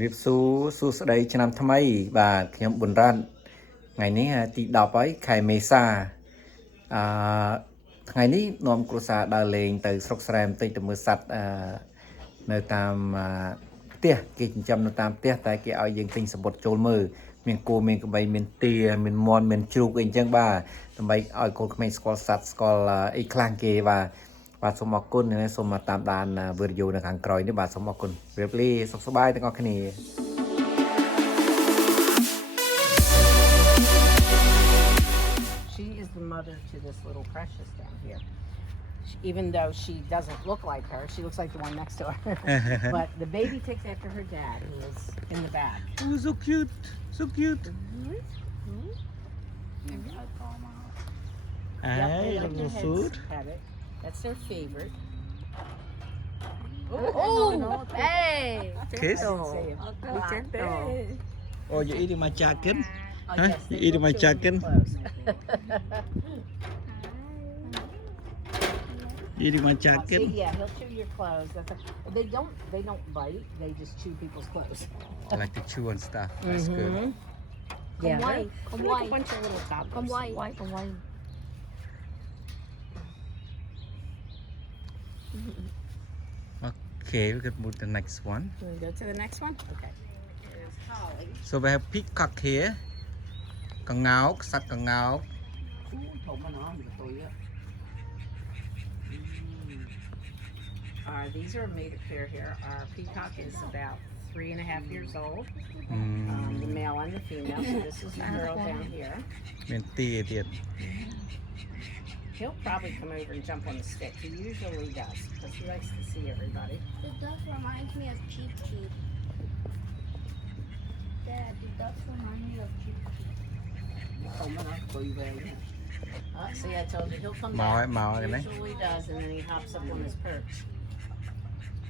រៀបសួរសួស្តីឆ្នាំថ្មីបាទខ្ញុំប៊ុនរ៉ាត់ថ្ងៃនេះទី10ហើយខែមេសាថ្ងៃនេះនាំគ្រួសារដើរលេងទៅស្រុកស្រែបន្តិចទៅមើលសត្វនៅតាមផ្ទះគេចិញ្ចឹមនៅតាមផ្ទះតែគេឲ្យយើងទិញសំបុត្រចូលមើលមានគោមានក្របីមានទាមានមាន់មានជ្រូកអីអញ្ចឹងបាទដើម្បីឲ្យកូនក្មេងស្គាល់សត្វស្គាល់អីខ្លះគេបាទសូមអរគុណហើយសូមតាមដានវីដេអូនៅខាងក្រោយនេះបាទសូមអរគុណរៀបលាសុខសប្បាយទាំងអស់គ្នា She is the mother to this little precious down here. Even though she doesn't look like her, she looks like the one next to her. But the baby takes after her dad, who is in the back. Oh, so cute, so cute. Hey, little food. That's their favorite. Oh, hey! Kiss. Oh, you're eating my jacket? Huh? Yes, You eating my jacket? You eating my jacket? Yeah, he'll chew your clothes. They don't bite. They just chew people's clothes. I like to chew on stuff. That's good. Yeah, White. they're like a bunch of little toddlers. Come white. White. Okay, we can move to the next one. Can we go to the next one? Okay. Here's Holly. So we have peacock here. Kangaok, sak kangaok. These are made of fair here. Our peacock is about 3.5 years old. The male and the female. So this is the girl down here. He'll probably come over and jump on the stick. He usually does because he likes to see everybody. The duck reminds me of Cheep Cheep. Dad, the ducks remind me of Cheep Cheep. See, I told you he'll come Màu ấy, down. màu cái này. Usually does, and then he hops up on his perch.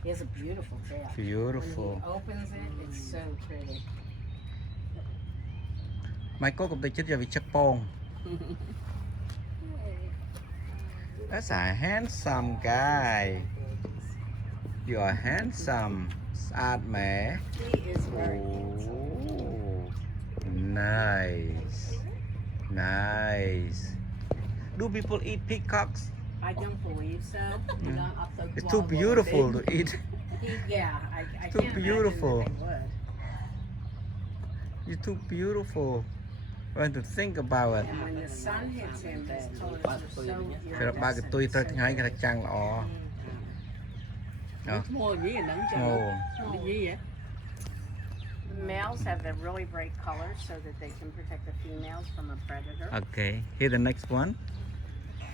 He has a beautiful tail. Beautiful. When he opens it, it's so pretty. Mai có cục tay chết giờ bị chắc pong. That's a handsome guy. You are handsome. Sad mẹ. He is very handsome. Oh, nice. Nice. Do people eat peacocks? I don't believe so. It's too beautiful to eat. I Too can't beautiful. imagine that they would. You're too beautiful. When to think about it. And when the sun hits him, his colors are so Pero ba cái tôi tới ngày cái chăng lọ. Oh. The males have the really bright colors so that they can protect the females from a predator. Okay. Here the next one.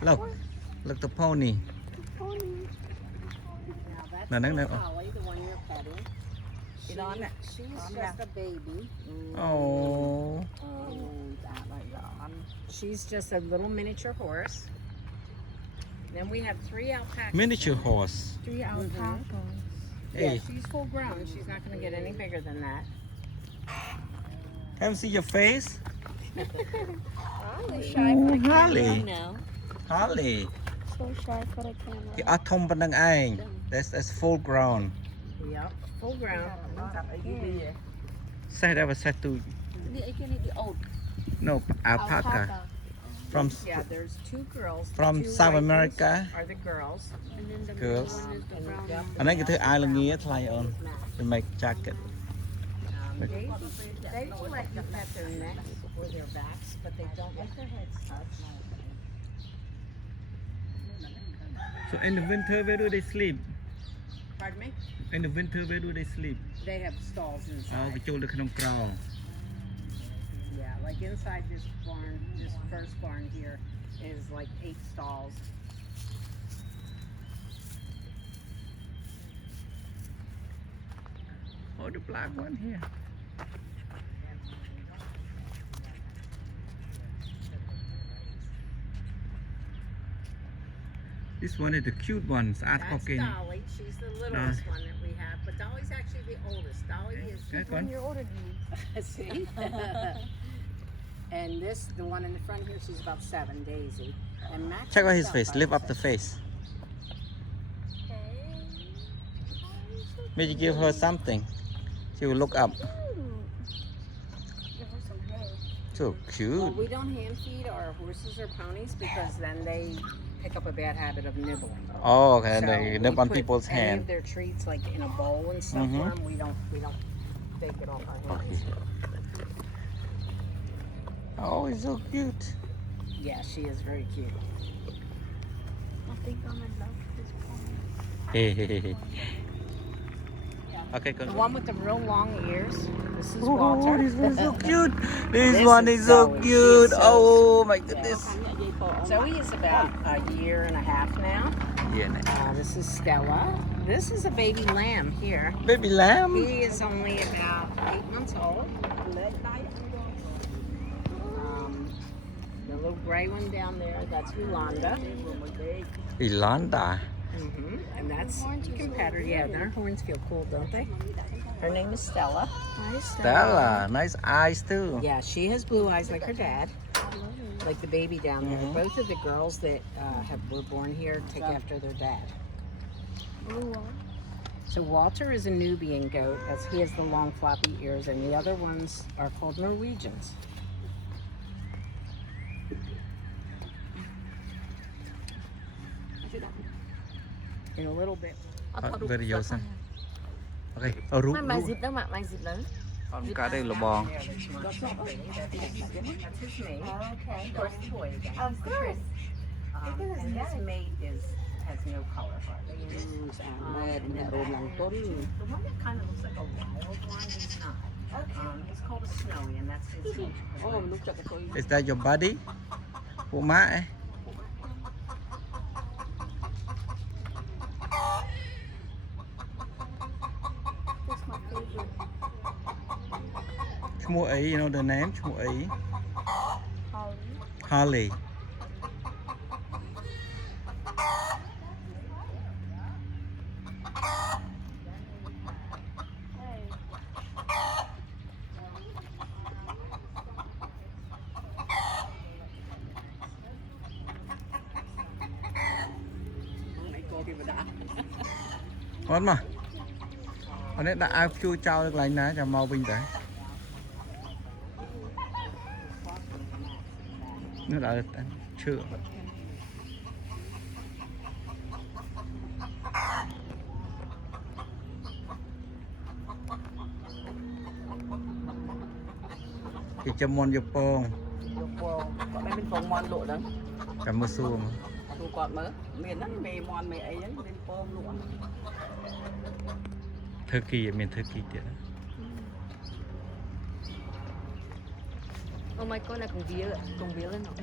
Look the pony. Now No. that's Holly, the one you're petting. She's just a baby. Oh. She's just a little miniature horse. Then we have 3 alpacas. Miniature horse. 3 alpacas. Hey. Yeah, she's full grown. She's not going to get any bigger than that. Can I see your face? So shy for the Holly. camera now. Holly. So shy for the camera. Cái ớt thông bên đằng anh. That's full grown. Yep, full grown. Say that was said to The old no alpaca. From Yeah, there's 2 girls. The From 2 South white ones America. are the girls. And then the Girls. middle one is the And brown yep. one. អានេះគេធ្វើអាវល្ងាថ្លៃអូន to make jacket. They let you pet their necks or their backs, but they don't let their heads touch. So in the winter where do they sleep? Pardon me? In the winter where do they sleep? They have stalls អូ inside. វាចូលទៅក្នុងក្រោល Yeah, like inside this barn, this first barn here is like 8 stalls. Oh, the black one here. This one is the cute one. Saat That's kokin. Dolly. She's the littlest one that we have, but Dolly's actually the oldest. Dolly is That 1 one. year older than me. see. And this, the one in the front here, she's about 7, Daisy. And Max Check out his herself, face. I Lift would up the say. face. Maybe give her something. She will look up. Give her some hay. So Well, cute. we don't hand feed our horses or ponies because then they pick up a bad habit of nibbling. Oh, okay. So They we nip on put people's any hand. of their treats like in a bowl and stuff for them. We don't take it off our hands. Oh, it's so cute. Yeah, she is very cute. I think I'm in love with this pony. Okay, The good. one with the real long ears. This is Oh, Walter. this one is so cute. This This one is is so Zoe. She cute. is so Oh my goodness. Zoe is about a year and a half now. Yeah, This is Stella. This is a baby lamb here. baby lamb. He is only about 8 months old. The little gray one down there, that's Yolanda. Ilanda. And that's, you can pat her. Yeah, their horns feel cool, don't they? Her name is Stella. Stella. Nice eyes too. Yeah, she has blue eyes like her dad, like the baby down there. Both of the girls that were born here take after their dad. So Walter is a Nubian goat. He has the long floppy ears, and the other ones are called Norwegians. In a little bit. Video xem. Okay. Oh, rút. Mai dịp đó mà, mai dịp lớn. Còn cả đây là bò. That's his mate. Okay. Chris the boy again. Of course. And his mate has no color hardly. The one that kind of looks like a wild one is not. He's called a snowy, and that's his mate. Is that your buddy? Của má ấy. That's my favorite. ឈ្មោះអី you know the name ឈ្មោះអី Holly. Harley. Ngon mà. Ở đây đã ai chui trao được lành ná cho mau bình tới. Nó đã chưa. Cái châm môn vô pong. Còn đây bên phòng mòn lộ đó. Cảm ơn xuông. Thu còn mớ. Miền đó mì mòn mì ấy đó. Bên phòng lộ. Turkey, miền Turkey tiệt. Oh my god, này cùng vía lên rồi.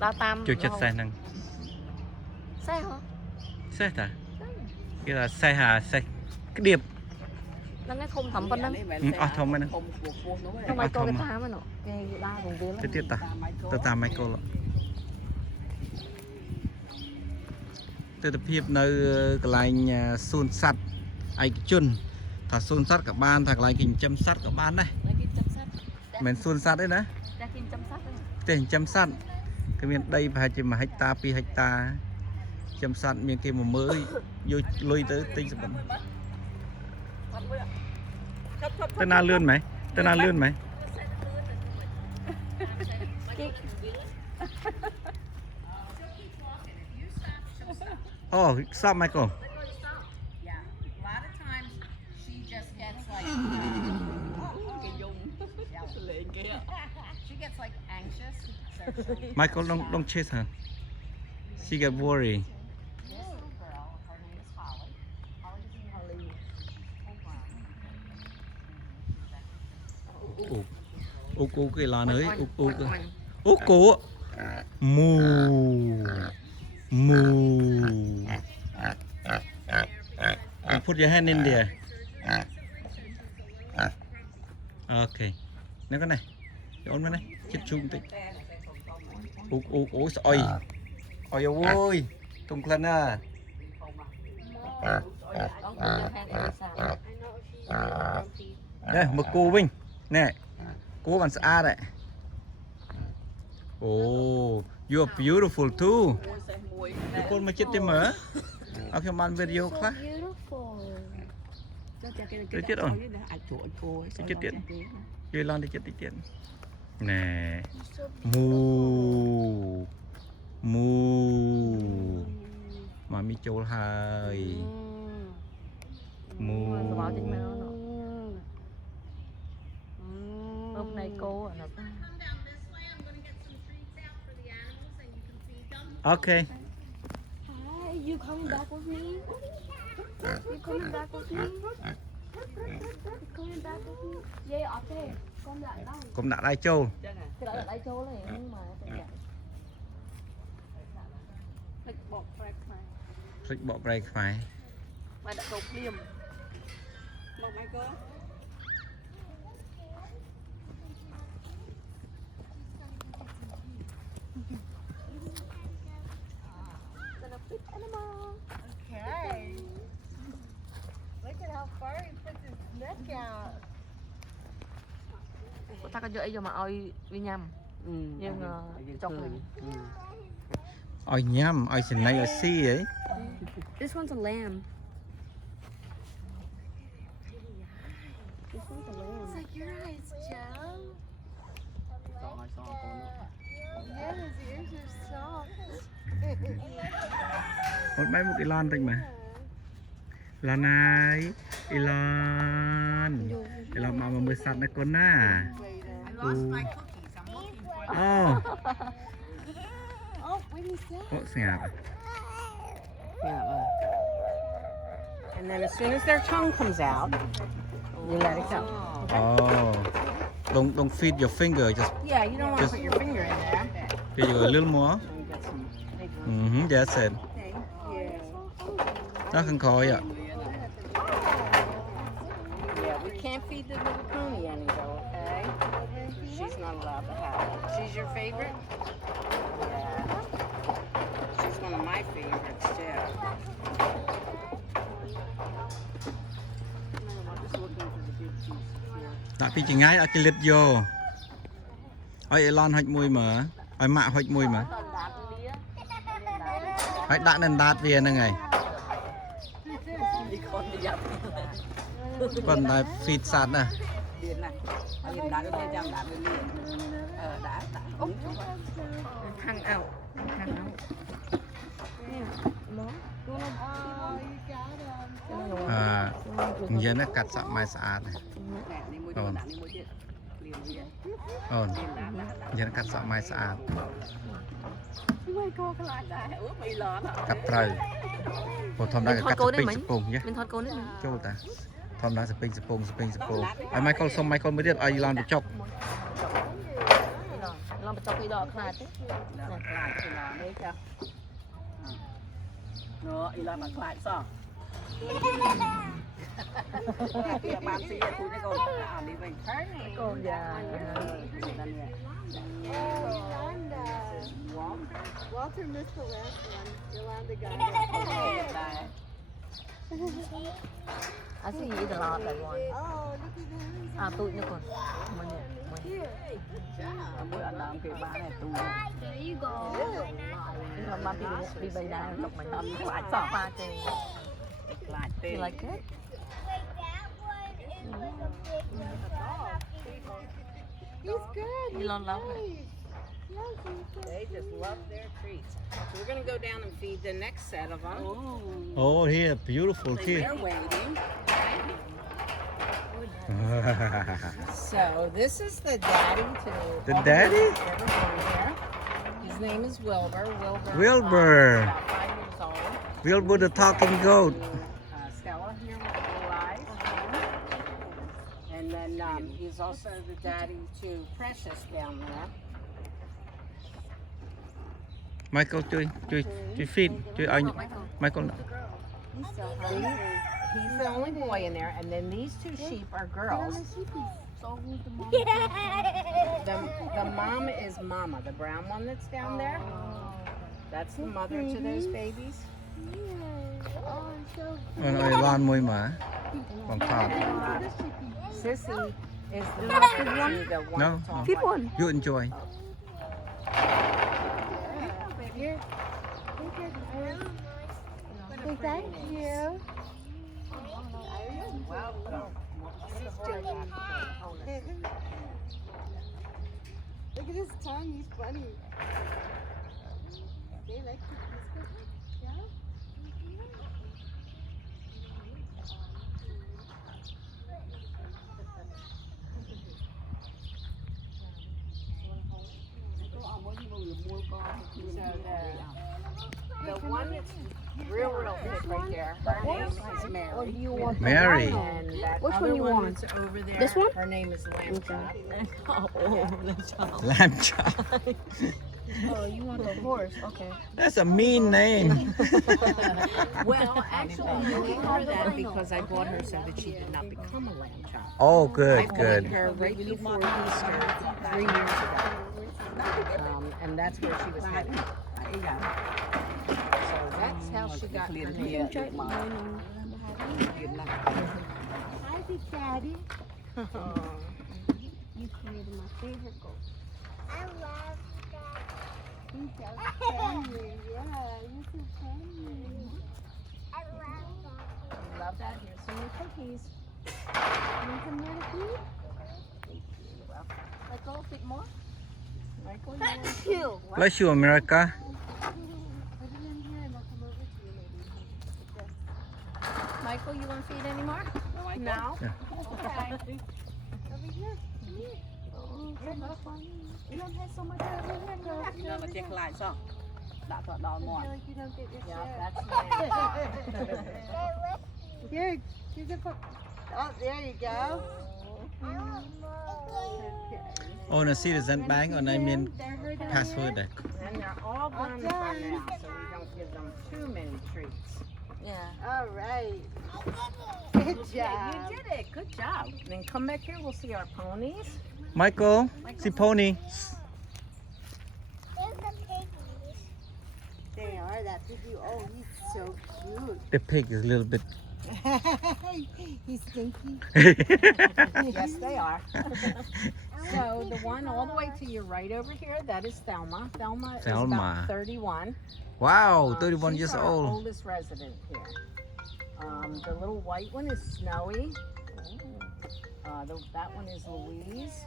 Đa tam. Chưa chết xe năng. Xe hả? Xe hả? Cái là xe hà, xe cái điệp. Nó nghe không thấm phân lắm. Thông ấy nè. Oh my god, cái tam ấy nọ. Cái đa cùng vía lên. Tiết ta. Tôi tam Michael. Tôi tập hiệp nơi cái lành xôn sắt. Ai chun. Thả xôn sắt các bạn, thả lại kinh châm sắt các bạn này. Mình xôn sắt đấy nè. Tên châm sắt. Cái miền đây phải chỉ mà hecta pi hecta. Châm sắt miền kia mà mới vô lùi tới tinh sập. Tên nào lươn mày? Tên nào lươn mày? Oh, stop Michael. Yeah, a lot of times she just gets like, she gets like anxious. So she'll Michael, don't chase her. She get worried. This little girl, her name is Holly. Holly is Úc cái lon ấy, Úc cổ. Mù. You put your hand in there. Okay. Nó cái này. Ôn vào này. Chết chung tí. Úc ôi. Ôi ôi. Tung lên à. Đây, một cô Vinh. Nè. Cô còn xa đấy. Oh, you are beautiful too. Cô mà chết tim mở. Okay, man video So khác. beautiful. Tới chết rồi. Chết tiện. Chơi lon đi chết tiện. Nè. Mu. Mu. Mami chôl hơi. Mu. Hôm nay cô ở nó Okay. Hi, you coming back with me? You coming back with me? You coming back with me? Yeah, ở đây. Con lại đâu? Cũng đã đai chôl. Cái đó là đây chỗ này nhưng mà Thích bột fresh này. Thích bỏ break phải. Mà đã cầu liềm. Một mấy cơ. Okay. Look at how far he puts his neck out. ta có cho mà oi vi nhầm. Nhưng trong này. Ôi nhâm, ôi xin này ở xí ấy. This one's a lamb. This one's a lamb. It's like your eyes, Joe. Yeah, his ears are soft. Một mấy một cái lon thôi mà. Lon này, cái lon. Cái lon mà mới sạch nó con à. Oh. Oh, what is that? What's that? And then as soon as their tongue comes out, you let it go. Oh. Don't feed your finger, just Yeah, you don't want to Just- put your finger in there. feed you a little more. And get some big ones. That's it. Nó không khỏi ạ. Yeah, we can't feed the little pony any though, okay? She's not allowed to have it. She's your favorite? Yeah. She's one of my favorites too. I'm just looking for the big piece here. Đã bị chừng ngay, cái lít vô. Ôi, lon hạch mùi mà. Ôi, mạ hạch mùi mà. Hãy đặt lên đạt về nè ngày. Đi con đi dập. Còn là feed sạch nè. Điền này. Điền đã cái trăm đã bên liền. Đã. Úng chú vậy. Hang out. Hang out. À, giờ nó cắt sọ mai sạch này. Nè, đi mua cho đã đi mua chứ. Liền đi. Ổn, Điền đã. giờ nó cắt sọ mai sạch. Ui, cô cái lại đã. Ủa, mày lón hả? Cắt trời. Bộ thom đã Mình cắt thôi sập pin cố sập pung nhé. Mình thoát cô đấy mình. Châu ta. Thom đã sập pin sập pung. Ai Michael xong Michael mới biết ai làm được chọc. Lo bắt tóc cái đỏ khát đấy. Lại cái lón đấy cho. Nó, ý là bằng lại sao? Cái bạn sĩ là tụi cái con đi về. Con già. Walter missed the last one. Yolanda got it. I see you eat a lot that one. Oh, look at that. À tụi nó còn. Mình Mỗi lần làm cái bạn này tụi. There you go. Nhưng mà bị bay đá chọc mình. Lại sọ pha chê. Lại You tên. like it? He's good. You don't love it? Yes, he's good. They just love their treats. So we're going to go down and feed the next set of them. Oh, here, beautiful kid. They're waiting. So this is the daddy to The all daddy? everyone here. His name is Wilbur. Wilbur. About 5 years old. Wilbur the talking goat. Stella here with the blue eyes. And then he's also the daddy to Precious down there. Michael chơi feed, chơi anh. Michael. He's the only boy in there, and then these two sheep are girls. The mom is Mama, the brown one that's down there. That's the mother to those babies. Ôi, lon mùi mà. Bằng thọt. Sissy is the one. The one No, tall Fifth white. one. You enjoy. Here. Thank you. Welcome. Look at his tongue, he's funny. They like to kiss him. Yeah? The one that's real thick right there, her name is Mary. Or do you want Mary. And that Which other one you want? that's over there, This one? her name is Lamb Chop. Lamb chop. Oh, you want the horse? Okay. That's a mean name. Well, actually, I named her that because I bought her so that she did not become a lamb chop. Oh, I good, bought good. her right before Easter 3 years ago. And that's where she was headed. So that's how she got her name. Hi, Big Daddy. You created my favorite goat. I love that. He's so funny. Yeah, you're so funny. I love that. Love that. Here's some more cookies. Want some more to eat? Let go a bit more. Michael, you Thank you. Bless you, America. Put it in here and I'll come over to you maybe. Like this. Michael, you want to feed any more? No. Yeah. Okay. Over here. Come here. Oh, so funny. You don't have so much over here, girl. Giờ mà check lại sao? Đã thọ đo I mỏi. feel like you don't get your Yeah, share. that's mine. Here, here's a book. Oh, there you go. Okay. Oh, nó citizen bank ở đây miền They're her down password here. này. And they're all done by now, so we don't give them too many treats. All right. Good Yeah, job. you did it. Good job. Then come back here. We'll see our ponies. Michael, see pony. They are that piggy. Oh, he's so cute. The pig is a little bit. He's stinky. Yes, they are. So the one all the way to your right over here, that is Thelma. Thelma is Thelma. about 31. Wow, 31 she's years our old. oldest resident here. The little white one is Snowy. That one is Louise.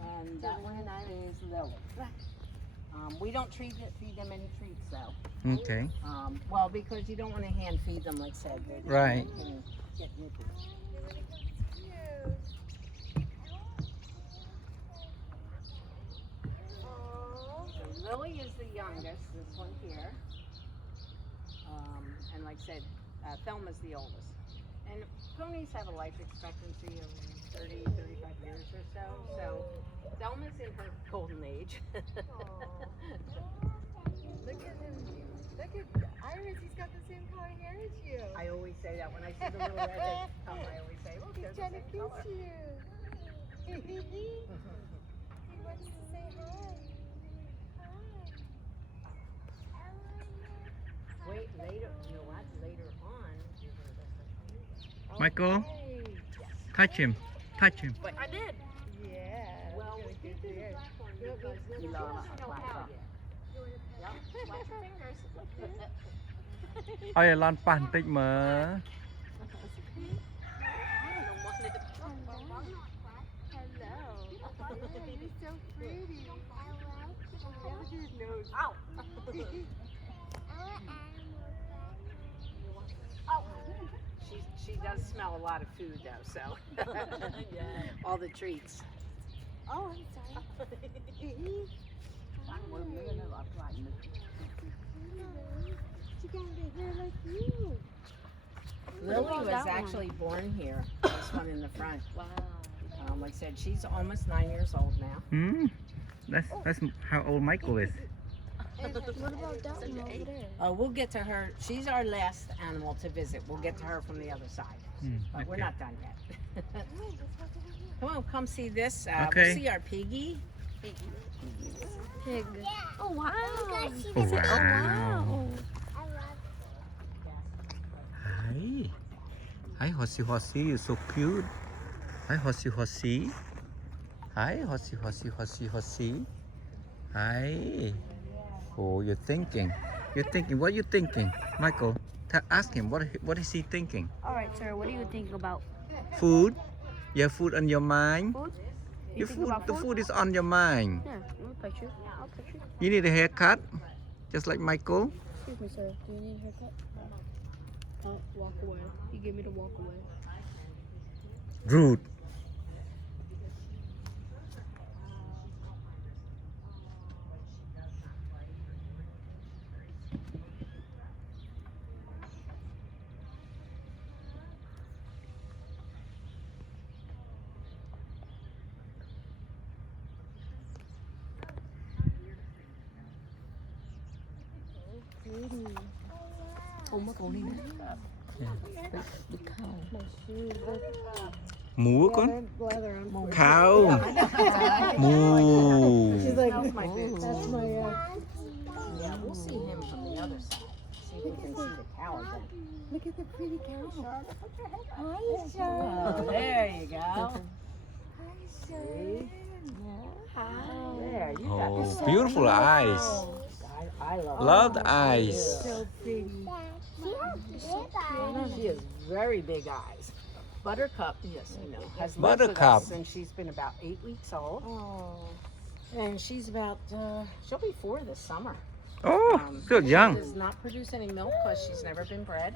And that one is Lily. We don't feed them any treats though. Okay. Well, because you don't want to hand feed them, like I said. They Right. can get nippy. Lily is the youngest, this one here. And like I said, Thelma's the oldest. And ponies have a life expectancy of 30, 35 years or so. So Thelma's in her golden age. Look at him. Look at Iris. He's got the same color hair as you. I always say that when I see the little red come, I always say, look, He's they're the trying to same kiss color. you. He wants to say hi. Wait, later, you know what? Later on, you're going to Michael, Hey. touch him. Touch him. But I did. Yeah. Well, we did do the black one because You she know, doesn't know black how one. yet. Yeah, watch your fingers. ឲ្យអឡន់ប៉ះបន្តិចមើល Hello. You're so pretty. Look at his nose. Ow. She does smell a lot of food though, so all the treats. Oh, I'm sorry. Ăn một miếng nó lọt lại nữa. She got the hair like you. Lily about was that one? actually born here. This one in the front. Wow. Like I said, she's almost 9 years old now. That's how old Michael is. And what about that one over there? We'll get to her. She's our last animal to visit. We'll get to her from the other side. But we're not done yet. Come on, come see this. Okay. We'll see our piggy. Pig. Oh, wow. Oh, wow. Hi. Hi, horsey, horsey. You're so cute. Hi, horsey, horsey. Hi, horsey, horsey, horsey, horsey. Hi. Oh, you're thinking. You're thinking. What are you thinking, Michael? Ask him. What is he thinking? All right, sir. What do you think about Food. Your food on your mind. food? You Your think food. about The food is on your mind. Yeah, I'll pet you. I'll pet you. You need a haircut, just like Michael. Excuse me, sir. Do you need a haircut? Walk away. He gave me to walk away. Rude. Oh my God, the cow. My shoes. Mùa con. Leather on. Cow. Moo. She's like, that's my boots. That's my, yeah, we'll see him from the other side. See if we can see the cow again. Look at the pretty cow, Charlotte. Put your head down. Hi, Charlotte. Oh, there you go. Hi, Charlotte. There, you got Oh, this. beautiful eyes. I Love the eyes. So pretty. She has very big eyes. Buttercup, yes, I know, has lived Buttercup. with us since she's been about 8 weeks old. Oh. And she's about, she'll be 4 this summer. Oh, still She young. does not produce any milk because she's never been bred.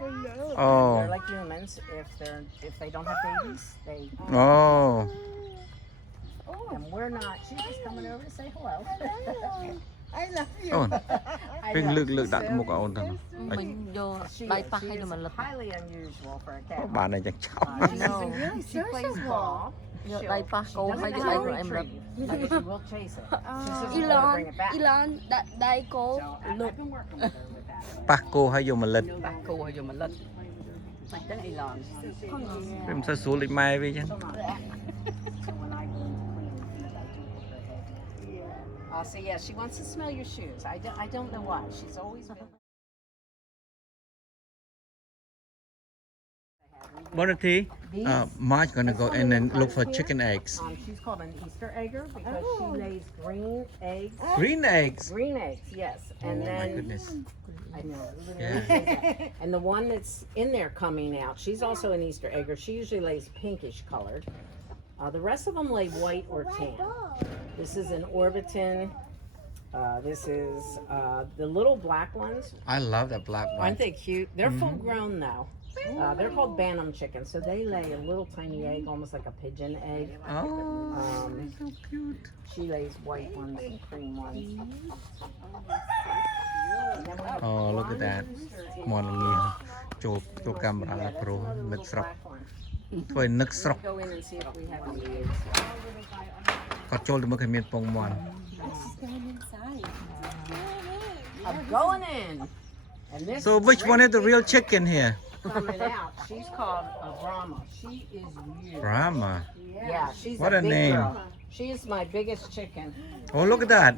Oh. They're like humans. If they don't have babies, they. Oh. And we're not. She's just coming over to say hello. I love you. Oh. I Cái know. lực đặt một ổn thằng. Mình vô She bay is. pa She hay is mà lật. highly unusual for a cat. Bà này chẳng chọc. She plays ball. Giờ bay pa She câu doesn't hay have bay to rồi em lật. retrieve, but she will chase it. She says she's gonna bring it back. Elon, đại cô So I've been working with her with that. ប៉ះគោឲ្យយកមកលិត Bác cô hay dùng mà lật. Mày tới Elon. ព្រមសើស្រួលដូចម៉ែវិញចឹង So when I clean feet, I do with her head. So yeah, she wants to smell your shoes. I don't know why. She's always been. Bonity, Marge gonna go in and look for chicken eggs. She's called an Easter egger because she lays green eggs. Green eggs. Green eggs, yes. And Oh then my goodness. I know. Yeah. And the one that's in there coming out, she's also an Easter egger. She usually lays pinkish colored. The rest of them lay white or tan. This is an Orbiton. This is the little black ones. I love that black one. Aren't they cute? They're full grown now. They're called Bensalem chickens, so they lay a little tiny egg, almost like a pigeon egg. Oh, so cute. She lays white ones and cream ones. And then we have Oh, look at that. មកលងាចូលកាមេរ៉ាប្រូនឹកស្រុក black one. ធ្វើឲ្យនឹកស្រុក Go in and see if we have any eggs. គាត់ចូលទៅមើលឃើញមានពងមាន់ I'm going in. And this So which one is the real chicken here? coming out. She's called a Brahma. She is huge. Brahma. Yeah, she's What a a big name. girl. She is my biggest chicken. Oh, look at that.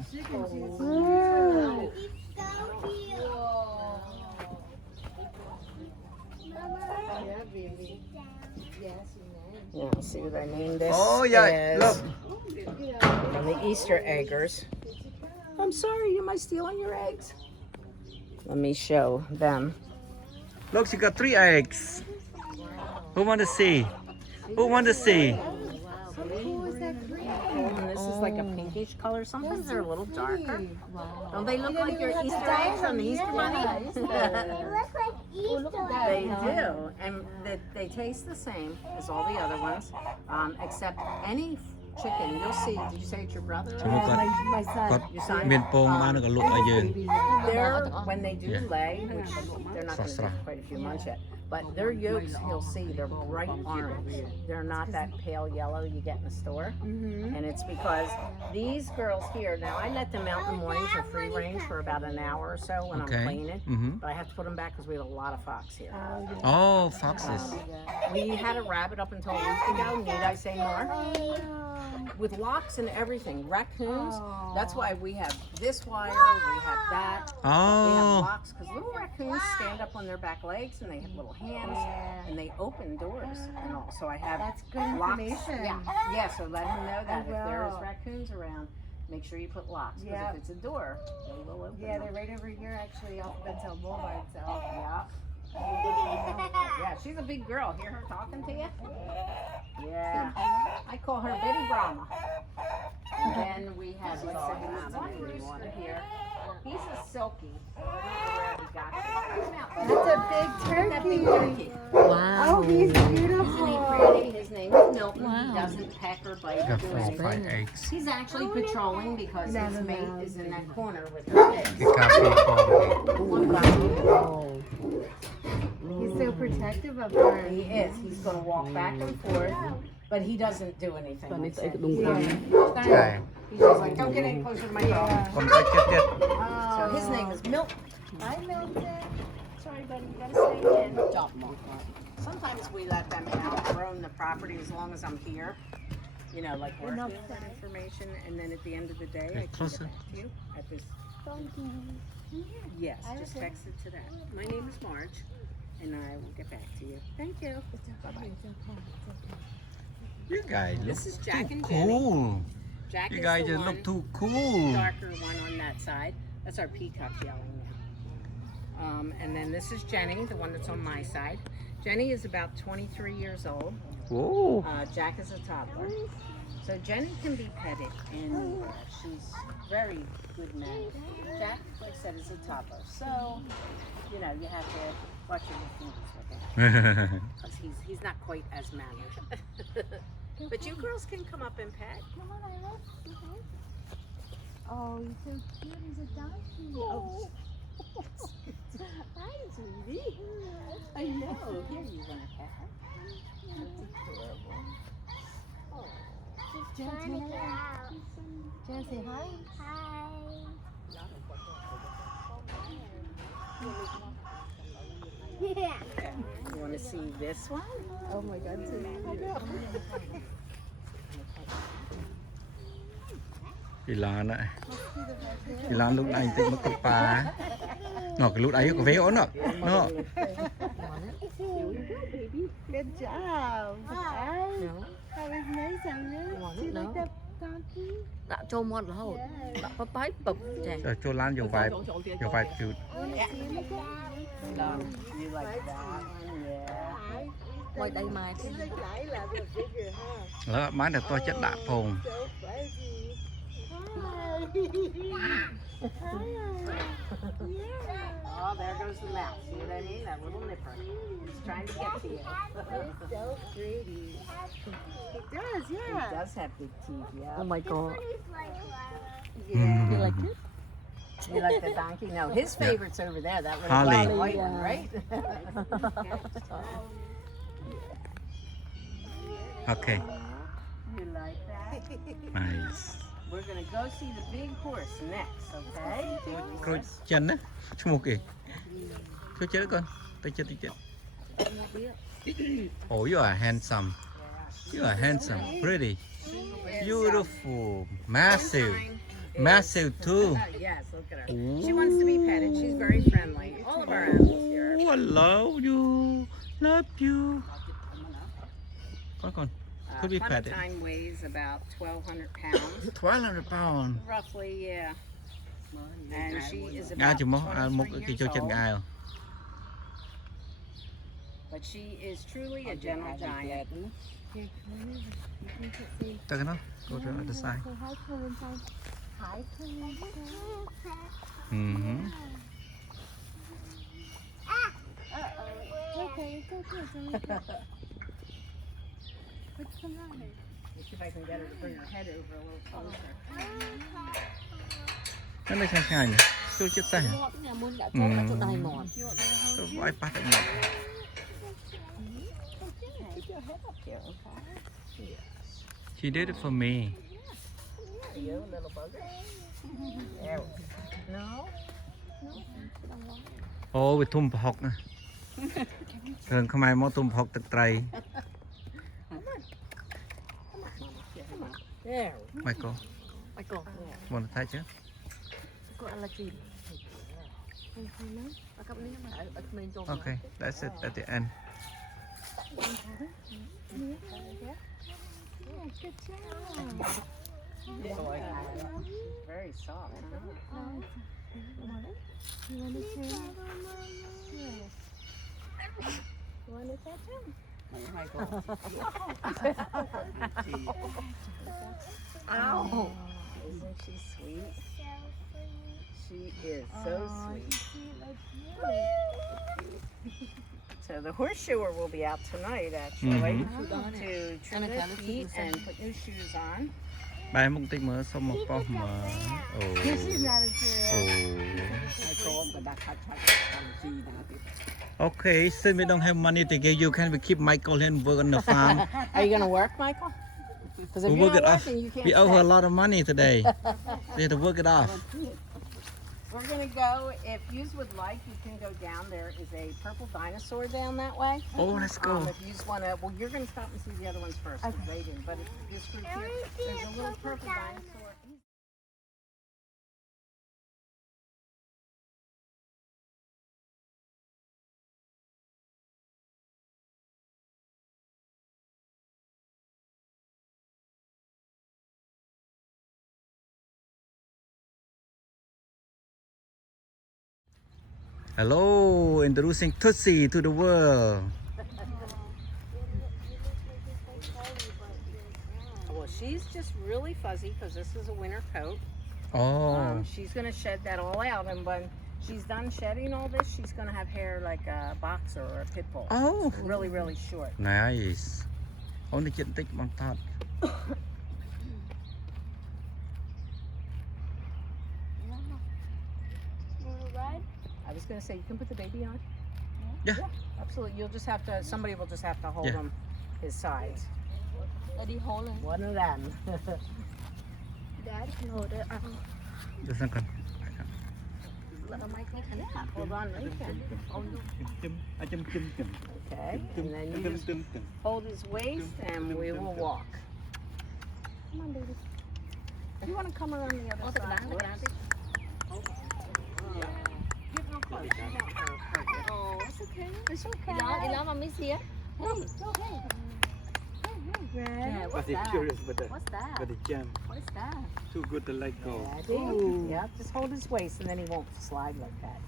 Yeah, see what I mean? This Oh, yeah. is Look. and the Easter eggers. I'm sorry, am I stealing your eggs? Let me show them. Look, she got 3 eggs. Who want to see? Who want to see? And this is like a pinkish color. Sometimes they're a little darker. Don't they look like your Easter eggs from the Easter Bunny? They do, and they taste the same as all the other ones, except any chicken you'll see. Did you say it's your brother? ជាមួយគាត់ My son. គាត់ Your son. មានពងបានក៏លក់ឲ្យយើង They're, when they do Yeah. lay, which they're not going to take quite a few months yet, but their yolks, you'll see, they're bright orange. They're not that pale yellow you get in the store. And it's because these girls here, now I let them out in the morning for free range for about an hour or so when Okay. I'm cleaning, Mhm. but I have to put them back because we have a lot of fox here. Oh, foxes. We had a rabbit up until a week ago, need I say more? With locks and everything, raccoons. That's why we have this wire, we have that. We have Oh. locks because little raccoons stand up on their back legs and they have little hands and they open doors and all. So I have That's good locks. information. Yeah, so let him know that if there's raccoons around, Make sure you put locks, because Yeah. if it's a door, they will open. Yeah, up. they're right over here actually off of Bensalem Boulevard, so. Yeah. Yeah, she's a big girl. Hear her talking to you? Yeah. I call her Betty Brahma. And then we have one rooster here. He's a silky. I don't know where he got it. That's a big That big turkey. turkey. Oh, he's Isn't he beautiful. pretty? His name is Milton. He doesn't peck or bite or Got do 4 or 5 anything. eggs. He's actually patrolling because his Never mate mind. is in that corner with her kids. Cái cà phê con. One by He's so protective of her. He is. He's going to walk back and forth, but he doesn't do anything. Like that. Cái. He's just like, don't get any closer to my dog. Con tay chết chết. So his name is Milton. Hi, Milton. Sorry, buddy, you gotta stay in. Sometimes we let them out, roam the property as long as I'm here. You know, like working on information, and then at the end of the day, I can get Closer. back to you at this. Yes, just text it to that. My name is Marge, and I will get back to you. Thank you. Bye-bye. You guys look This is Jack too and Jenny. cool. Jack You is guys the just one, look too cool. darker one on that side. That's our peacock yelling now. And then this is Jenny, the one that's on my side. Jenny is about 23 years old. Whoa. Jack is a toddler. So Jenny can be petted, and she's very good mannered. Jack, like I said, is a toddler. So, you know, you have to watch your fingers with him, because he's not quite as mannered. But you girls can come up and pet. Come on, Iris. Oh, he's so cute. He's a donkey. Oh. Hi, sweetie. I know. Here, you want to pet her? That's adorable. She's trying to get out. Jen, say hi. Hi. Yeah. You want to see this one? Oh my God. Kỳ lạ nè. Kỳ lạ lúc này tích mất cục bà. Nó cái lúc ấy có vé ổn ạ. Nó. Good job. Hi. That was nice of you. Do you like that donkey? Đã cho món rồi, đã có bái bập chè. Cho chô lan vô vài chút. No. You like that one? Yeah. Ngoài đây mai He's like Lila, but bigger, huh? Đó, má này to chất đạ phồng. So fuzzy. Hi. Oh, there goes the mouse. See what I mean? That little nipper. He's trying to get to you. So pretty. It does, He yeah. does have big teeth, yeah. Oh my god. Yeah. You like it? You like the donkey? No, his favorite's over there. That little Holly. black white one, right? Okay. You like that? Nice. We're gonna go see the big horse next, okay? Rồi chân á. Chú một kì. Chú chết con. Tay chết. Oh, you are handsome. You are handsome. Pretty. Beautiful. Massive. Massive too. Yes, look at her. She wants to be petted. She's very friendly. All of our animals here. Oh, I love you. Love you. Con. Could be petted. Clementine weighs about 1,200 pounds. 1,200 pounds. Roughly, yeah. And she is Ai about chừng một 23 cái years cho chân old. ai không? But she is truly a gentle giant. Ta cái nó. Go to the other side. Say hi, Clementine. Hi, Clementine. Okay, it's okay. It's okay. What's the matter? Let's see if I can get her to bring her head over a little closer. Nó đây sang ngày nhỉ? Tôi chết sao hả? Món nhà muốn đã cho đã cho đầy món. Tôi vãi bắt được một. Keep your head up here, okay? She did it for me. Are you a little bugger? There we go. No? Ô, bị thum học nè. Thường không ai mua thum học thực trai. There. Michael, Michael, muốn thấy chứ? có allergy. Ở cấpนี้mà ở bên trong. Okay, that's it at the end. Yeah, good job. Very soft. Huh? You want to see? You want to touch him? Ow. Isn't she sweet? She is so sweet. So the horseshoer will be out tonight actually to trim his feet and put new shoes on. បែរមុខតិចមើលសុំមកប៉ោះមើលអូ This is not a drill. អូ កូនក៏ដាក់ខាត់ខាត់តាមជីណាទៀត Okay, since we don't have money to give you, can we keep Michael here and work on the farm? Are you gonna work, Michael? Because if We'll you're work it not off. working, you can't We owe her a stay. lot of money today. We have to work it off. We're gonna go. If you would like, you can go down. There is a purple dinosaur down that way. Oh, let's go. If you just wanna, well, you're gonna stop and see the other ones first. 'Cause they didn't. But it's this group here. There's a little purple dinosaur. Hello, introducing Tootsie to the world. Well, she's just really fuzzy because this is a winter coat. Oh, She's gonna shed that all out, and when she's done shedding all this, she's gonna have hair like a boxer or a pit bull. oh, Really, really short. nice. Only get take one thought. Wanna ride? I was gonna say you can put the baby on. Yeah. Absolutely. You'll just have to. Somebody will just have to hold Yeah. him his sides. Daddy hold it. One of them. Dad can hold it. Just a second. But the mic can Hold on, Lincoln. Okay. And then you just hold his waist, and we will walk. Come on, baby. If you want to come around the other side. Whoops. Oh, it's okay. It's okay. Elon, mommy's here. Hey, hey. Yeah, what's that? What's that? What is that? Too good to let go. Daddy. Yep, just hold his waist, and then he won't slide like that.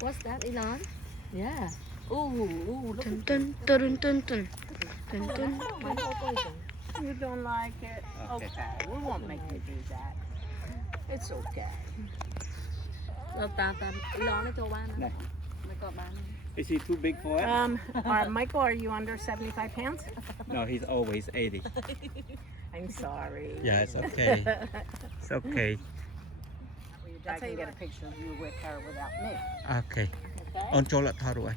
What's that, Elon? Yeah. Ooh, look Dun dun dun dun dun dun dun. You don't like it? Okay. We won't make you do that. It's okay. Elon nó cho ba nè. Này. Mày có ba nè. Is he too big for it? Michael, are you under 75 pounds? No, he's always 80. I'm sorry. Yeah, it's okay. It's okay. Your dad can get a picture of you with her without me. Okay. Okay? On cho lật thao rồi.